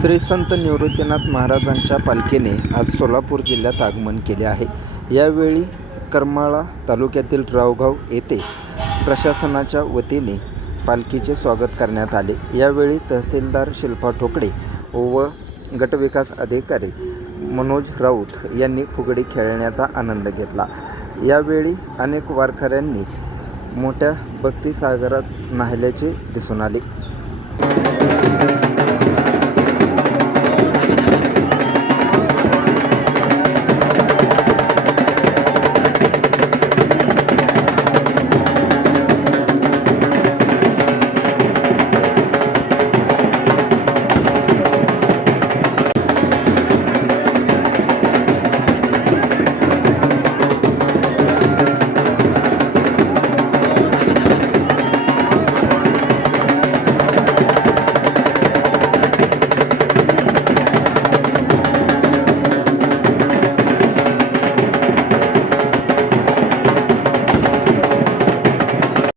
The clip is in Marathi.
श्री संत निवृत्तीनाथ महाराजांच्या पालखीने आज सोलापूर जिल्ह्यात आगमन केले आहे. यावेळी करमाळा तालुक्यातील रावगाव येथे प्रशासनाच्या वतीने पालखीचे स्वागत करण्यात आले. यावेळी तहसीलदार शिल्पा ठोकळे व गटविकास अधिकारी मनोज राऊत यांनी फुगडी खेळण्याचा आनंद घेतला. यावेळी अनेक वारकऱ्यांनी मोठ्या भक्तिसागरात न्हाल्याचे दिसून आले.